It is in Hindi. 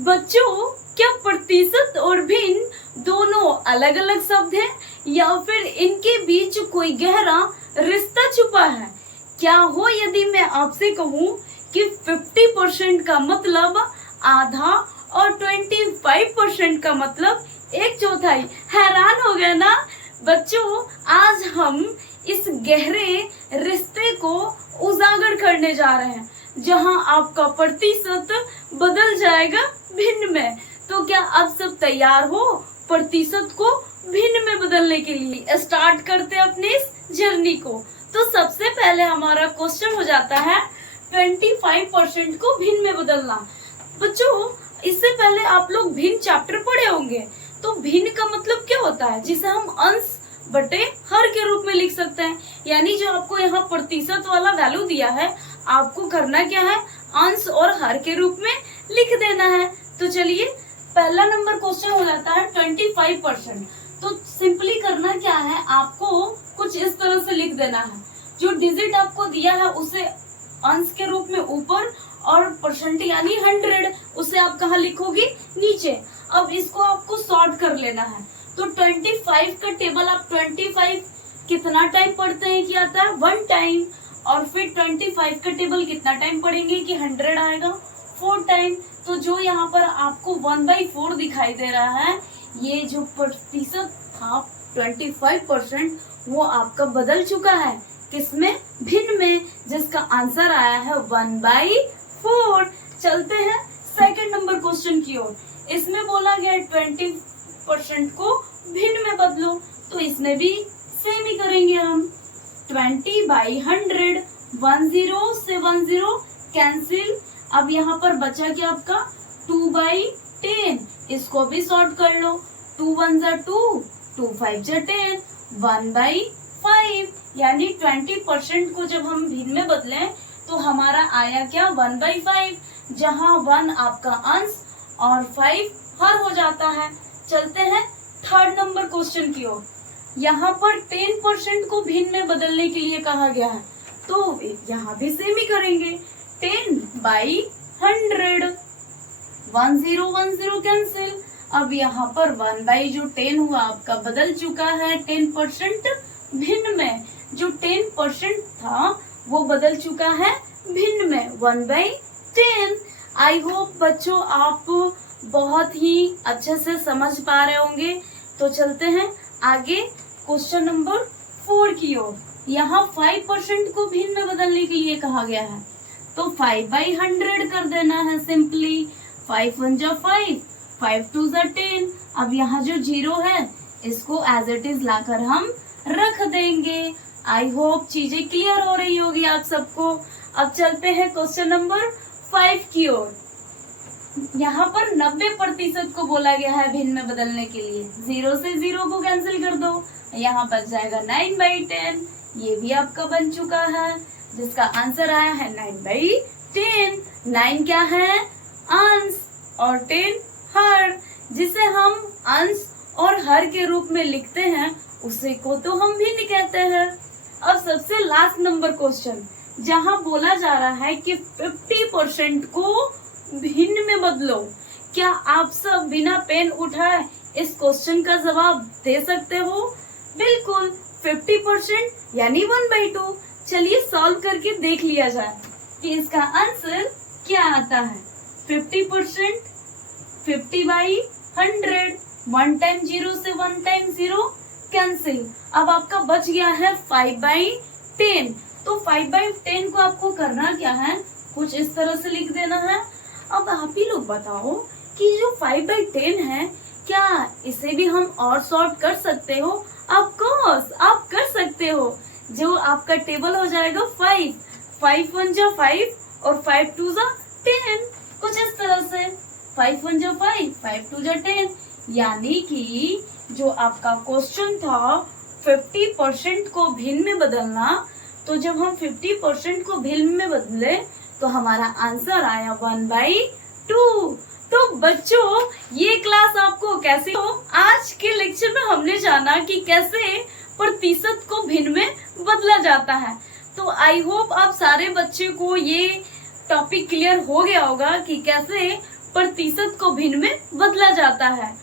बच्चों, क्या प्रतिशत और भिन्न दोनों अलग अलग शब्द हैं या फिर इनके बीच कोई गहरा रिश्ता छुपा है? क्या हो यदि मैं आपसे कहूँ कि 50% का मतलब आधा और 25% का मतलब एक चौथाई? हैरान हो गया ना बच्चों? आज हम इस गहरे रिश्ते को उजागर करने जा रहे हैं, जहां आपका प्रतिशत बदल जाएगा भिन्न में। तो क्या आप सब तैयार हो प्रतिशत को भिन्न में बदलने के लिए? स्टार्ट करते हैं अपनी इस जर्नी को। तो सबसे पहले हमारा क्वेश्चन हो जाता है 25% को भिन्न में बदलना। बच्चों, इससे पहले आप लोग भिन्न चैप्टर पढ़े होंगे। तो भिन्न का मतलब क्या होता है? जिसे हम अंश बटे हर के रूप में लिख सकते हैं। यानी जो आपको यहाँ प्रतिशत वाला वैल्यू दिया है, आपको करना क्या है? अंश और हर के रूप में लिख देना है। तो चलिए, पहला नंबर क्वेश्चन हो जाता है 25%। तो सिंपली करना क्या है, आपको कुछ इस तरह से लिख देना है। जो डिजिट आपको दिया है उसे अंश के रूप में ऊपर और परसेंट यानी 100 उसे आप कहाँ लिखोगे? नीचे। अब इसको आपको सॉर्ट कर लेना है। तो 25 का टेबल आप 25 कितना टाइम पढ़ते हैं कि आता है 1 टाइम, और फिर 25 का टेबल कितना टाइम पढ़ेंगे कि 100 आएगा 4 टाइम। तो जो यहाँ पर आपको 1/4 दिखाई दे रहा है, ये जो प्रतिशत था 25% वो आपका बदल चुका है। किसमें? भिन्न में, जिसका आंसर आया है 1/4। चलते हैं सेकंड नंबर क्वेश्चन की ओर। इसमें बोला गया 20% को भिन्न में बदलो। तो इसमें भी सेम ही करेंगे हम। 20/100, 10 से 10 कैंसिल। अब यहाँ पर बचा क्या आपका? 2/10। इसको भी सॉर्ट कर लो। 2 1 2, 2 5 10, 1/5। यानी 20% को जब हम भिन्न में बदलें तो हमारा आया क्या? 1/5, जहाँ 1 आपका अंश और 5 हर हो जाता है। चलते हैं थर्ड नंबर क्वेश्चन की ओर। यहाँ पर 10% को भिन्न में बदलने के लिए कहा गया है। तो यहाँ भी सेम ही करेंगे। 10/100, 10 कैंसिल। अब यहाँ पर 1/10 हुआ आपका बदल चुका है 10% भिन्न में। जो 10% था वो बदल चुका है भिन्न में 1/10। आई होप बच्चों आप बहुत ही अच्छे से समझ पा रहे होंगे। तो चलते हैं आगे क्वेश्चन नंबर 4 की ओर। यहाँ 5% को भिन्न में बदलने के लिए कहा गया है। तो 5/100 कर देना है सिंपली। 5 1 जा 5, 5 2 जा 10। अब यहाँ जो 0 है इसको एज इट इज लाकर हम रख देंगे। आई होप चीजें क्लियर हो रही होगी आप सबको। अब चलते हैं क्वेश्चन नंबर 5 की ओर। यहाँ पर 90% को बोला गया है भिन्न में बदलने के लिए। 0 से 0 को कैंसिल कर दो, यहाँ बच जाएगा 9/10। ये भी आपका बन चुका है, जिसका आंसर आया है 9/10। 9 क्या है? अंश, और 10 हर। जिसे हम अंश और हर के रूप में लिखते हैं उसे को तो हम भिन्न कहते हैं। अब सबसे लास्ट नंबर क्वेश्चन, जहाँ बोला जा रहा है कि 50% को भिन्न में बदलो। क्या आप सब बिना पेन उठाए इस क्वेश्चन का जवाब दे सकते हो? बिल्कुल, 50% यानी 1/2। चलिए सॉल्व करके देख लिया जाए कि इसका आंसर क्या आता है। 50%, 50/100, 1 टाइम 0 से 1 टाइम 0 कैंसिल। अब आपका बच गया है 5/10। तो 5/10 को आपको करना क्या है? कुछ इस तरह से लिख देना है। अब आप ही लोग बताओ कि जो 5/10 है, क्या इसे भी हम और सॉर्ट कर सकते हो? ऑफ कोर्स आप कर सकते हो। जो आपका टेबल हो जाएगा 5, 5 1 जा 5 और 5 2 जा 10। कुछ इस तरह से 5 1 जा 5, 5 2 जा 10। यानी कि जो आपका क्वेश्चन था 50% को भिन्न में बदलना, तो जब हम 50% को भिन्न में बदले तो हमारा आंसर आया 1/2। तो बच्चों, ये क्लास आपको कैसी हो? आज के लेक्चर में हमने जाना कि कैसे प्रतिशत को भिन्न में बदला जाता है। तो आई होप आप सारे बच्चे को ये टॉपिक क्लियर हो गया होगा कि कैसे प्रतिशत को भिन्न में बदला जाता है।